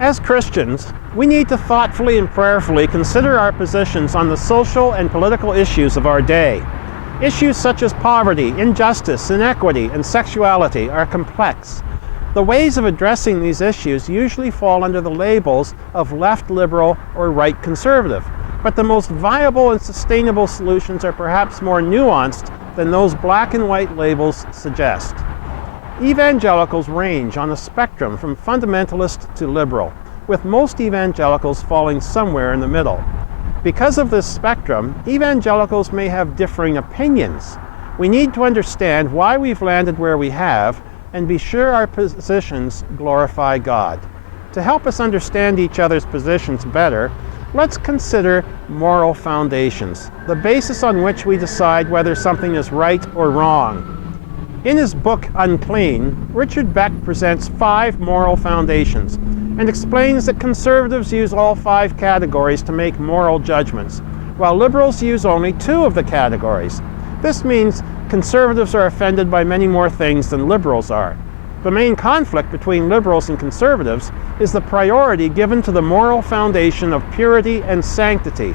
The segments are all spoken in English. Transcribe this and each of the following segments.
As Christians, we need to thoughtfully and prayerfully consider our positions on the social and political issues of our day. Issues such as poverty, injustice, inequity, and sexuality are complex. The ways of addressing these issues usually fall under the labels of left liberal or right conservative, but the most viable and sustainable solutions are perhaps more nuanced than those black and white labels suggest. Evangelicals range on a spectrum from fundamentalist to liberal, with most evangelicals falling somewhere in the middle. Because of this spectrum, evangelicals may have differing opinions. We need to understand why we've landed where we have and be sure our positions glorify God. To help us understand each other's positions better, let's consider moral foundations, the basis on which we decide whether something is right or wrong. In his book, Unclean, Richard Beck presents 5 moral foundations and explains that conservatives use all 5 categories to make moral judgments, while liberals use only 2 of the categories. This means conservatives are offended by many more things than liberals are. The main conflict between liberals and conservatives is the priority given to the moral foundation of purity and sanctity.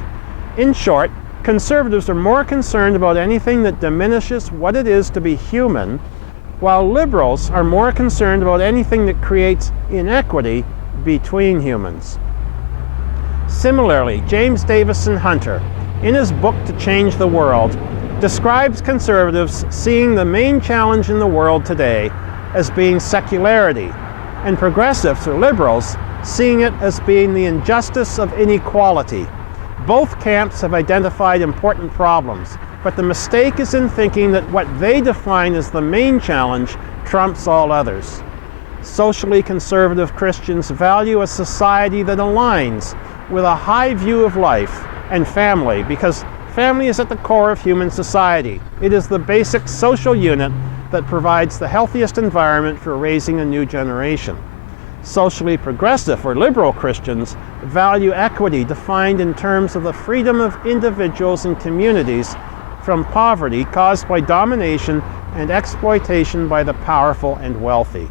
In short, conservatives are more concerned about anything that diminishes what it is to be human, while liberals are more concerned about anything that creates inequity between humans. Similarly, James Davison Hunter, in his book To Change the World, describes conservatives seeing the main challenge in the world today as being secularity, and progressives or liberals seeing it as being the injustice of inequality. Both camps have identified important problems, but the mistake is in thinking that what they define as the main challenge trumps all others. Socially conservative Christians value a society that aligns with a high view of life and family, because family is at the core of human society. It is the basic social unit that provides the healthiest environment for raising a new generation. Socially progressive or liberal Christians value equity defined in terms of the freedom of individuals and communities from poverty caused by domination and exploitation by the powerful and wealthy.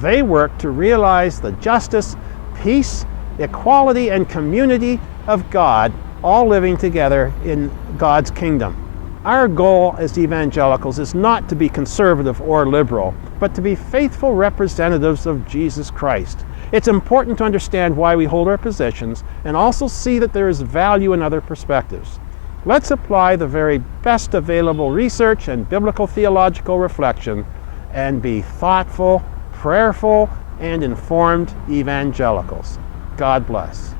They work to realize the justice, peace, equality, and community of God, all living together in God's kingdom. Our goal as evangelicals is not to be conservative or liberal, but to be faithful representatives of Jesus Christ. It's important to understand why we hold our positions and also see that there is value in other perspectives. Let's apply the very best available research and biblical theological reflection and be thoughtful, prayerful, and informed evangelicals. God bless.